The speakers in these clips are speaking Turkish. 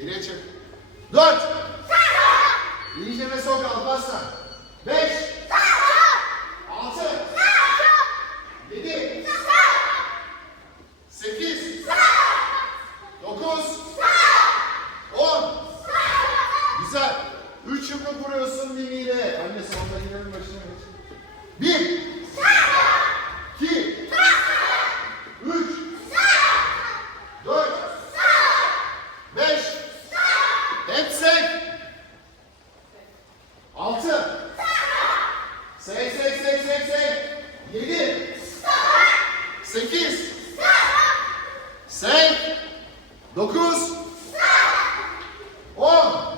Geriye çık. Dört. Sarı. İyice ve sok Alparslan. Beş. Sarı. Altı. Sarı. Yedi. Sarı. Sekiz. Sarı. Dokuz. Sarı. On. Sarı. Güzel. Üç yumruk vuruyorsun diliyle. Anne sonunda gidelim başına. Bir. Altı. Sek sek sek sek sek. Yedi. Sekiz. Sek. Dokuz. On.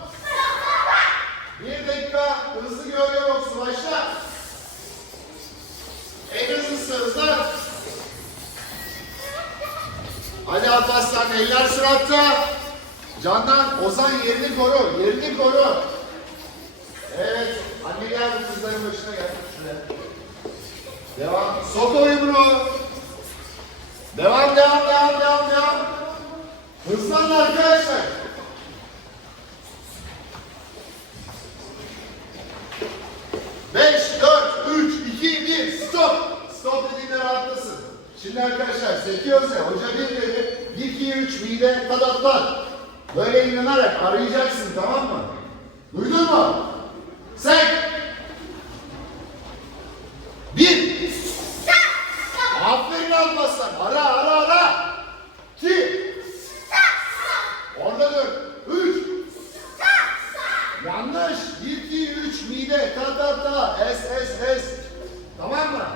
Bir dakika hızlı gölge boksu başla. En hızlısı hızlı. Hadi Alparslan eller sıratta. Candan Ozan yerini koru, yerini koru. Evet, anne gel kızların başına gel. Şuraya. Devam. Sok o. Devam, devam, devam, devam, devam. Hızlanın arkadaşlar. Beş, dört, üç, iki, bir, stop. Stop dediğinde rahatlasın. Şimdi arkadaşlar sekiyoruz hoca bir dedi. Bir, iki, üç, mide, kadatlar. Böyle inanarak arayacaksın tamam mı? Duydun mu? Sek. Bir. Aferin Alparslan. Ara, ara, ara. İki. Orada dur. Üç. Yanlış. 1, 2, 3 mide. Ta ta ta. S, S, S. Tamam mı?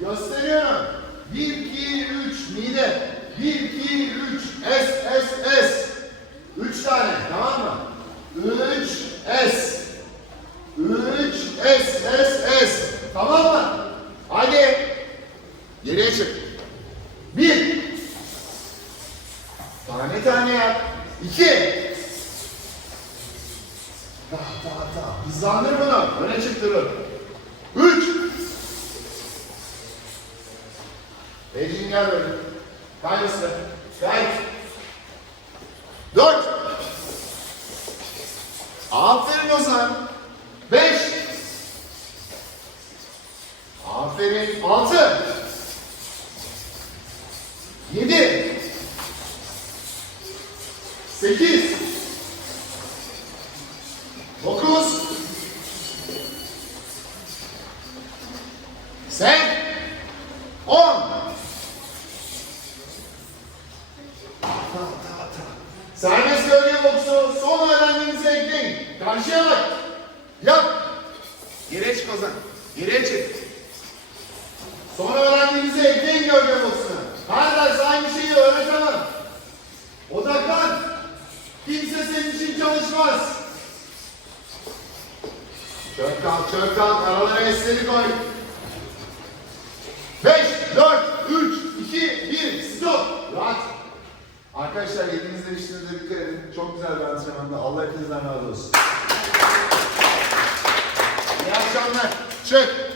Gösteriyorum. 1, 2, 3 mide. 1, 2, 3 S, çık. 1. Tane tane yap. 2. Ta ta ta. Hızlandır bunu. Öne çıktırın. Üç. Ecin gel böyle. Kay mısın? Kay. Dört. Aferin Ozan. Beş. Aferin. Altı. Yedi. Sekiz. Dokuz. Sen. On. Serbest bölge boksu son öğrendiğinizi ekleyin. Karşıya bak. Yap. Geriye çık Ozan. Geriye çık. Son öğrendiğinizi ekleyin gölge boksuna. Çök kalk, çök kalk. Aralara esleri koy. 5, 4, 3, 2, 1, stop. Rahat. Arkadaşlar yediğinizde içtiğinizde dikkat edin. Çok güzel bir antrenmanda. Allah hepinizden razı olsun. İyi akşamlar. Çök.